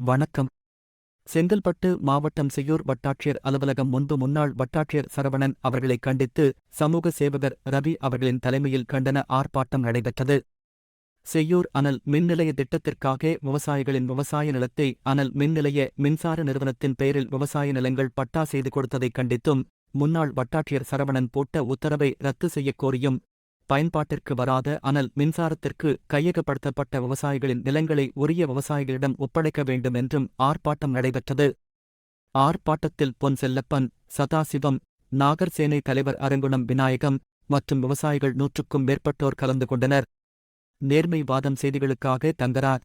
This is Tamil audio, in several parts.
வணக்கம். செங்கல்பட்டு மாவட்டம் செய்யூர் வட்டாட்சியர் அலுவலகம் முன்பு முன்னாள் வட்டாட்சியர் சரவணன் அவர்களை கண்டித்து சமூக சேவகர் ரவி அவர்களின் தலைமையில் கண்டன ஆர்ப்பாட்டம் நடைபெற்றது. செய்யூர் அனல் மின்நிலைய திட்டத்திற்காக விவசாயிகளின் விவசாய நிலத்தை அனல் மின்நிலைய மின்சார நிறுவனத்தின் பெயரில் விவசாய நிலங்கள் பட்டா செய்து கொடுத்ததைக் கண்டித்தும் முன்னாள் வட்டாட்சியர் சரவணன் போட்ட உத்தரவை ரத்து செய்யக் கோரியும் பயன்பாட்டிற்கு வராத அனல் மின்சாரத்திற்கு கையகப்படுத்தப்பட்ட விவசாயிகளின் நிலங்களை உரிய விவசாயிகளிடம் ஒப்படைக்க வேண்டும் என்றும் ஆர்ப்பாட்டம் நடைபெற்றது. ஆர்ப்பாட்டத்தில் பொன் செல்லப்பன் சதாசிவம் நாகர்சேனை தலைவர் அரங்குணம் விநாயகம் மற்றும் விவசாயிகள் நூற்றுக்கும் மேற்பட்டோர் கலந்து கொண்டனர். நேர்மை வாதம் செய்திகளுக்காக தங்கரார்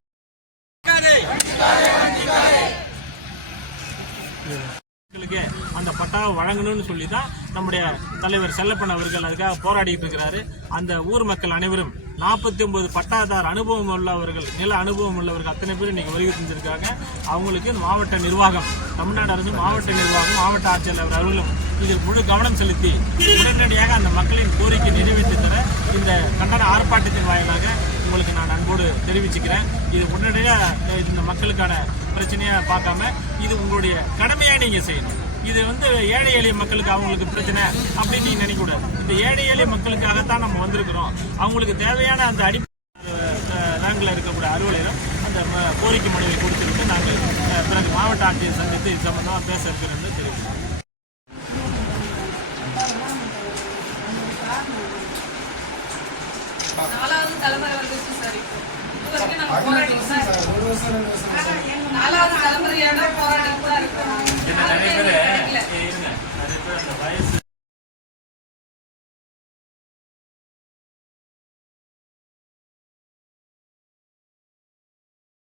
மக்களுக்கு அந்த பட்டாவை வழங்கணும்னு சொல்லி தான் நம்முடைய தலைவர் செல்லப்பன் அவர்கள் அதுக்காக போராடிட்டு இருக்கிறாரு. அந்த ஊர் மக்கள் அனைவரும் நாற்பத்தி ஒன்பது பட்டாதார் அனுபவம் உள்ளவர்கள் நில அனுபவம் உள்ளவர்கள் அத்தனை பேர் இன்னைக்கு வருகை செஞ்சிருக்காங்க அவங்களுக்கு மாவட்ட நிர்வாகம் தமிழ்நாடு அரசு மாவட்ட நிர்வாகம் மாவட்ட ஆட்சியாளர் அவர்களும் இதில் முழு கவனம் செலுத்தி உடனடியாக அந்த மக்களின் கோரிக்கை நிறைவேற்றி தர இந்த கண்டன ஆர்ப்பாட்டத்தின் வாயிலாக உங்களுக்கு நான் அன்போடு தெரிவிச்சுக்கிறேன். இது உடனடியாக இந்த மக்களுக்கான பிரச்சனையை பார்க்காம இது உங்களுடைய கடமையாக நீங்கள் செய்யணும். இது வந்து ஏழை எளிய மக்களுக்கு அவங்களுக்கு பிரச்சனை அப்படின்னு நீங்கள் நினைக்கக்கூடாது. இந்த ஏழை எளிய மக்களுக்காகத்தான் நம்ம வந்திருக்கிறோம். அவங்களுக்கு தேவையான அந்த அடிப்படை நாங்கள் இருக்கக்கூடிய அலுவலகம் அந்த கோரிக்கை மனுவை கொடுத்துருக்கு நாங்கள் பிறகு மாவட்ட ஆட்சியர் சந்தித்து இது சம்பந்தமாக பேச இருக்கிறோம்னு தெரிவிக்கிறோம். நாலாவது தலைமுறை வந்துருச்சு சார் இப்போ இது வரைக்கும் நாங்க போராடிட்டு தான் இருக்கோம். நாலாவது தலைமுறையான போராடிட்டு தான் இருக்கோம்.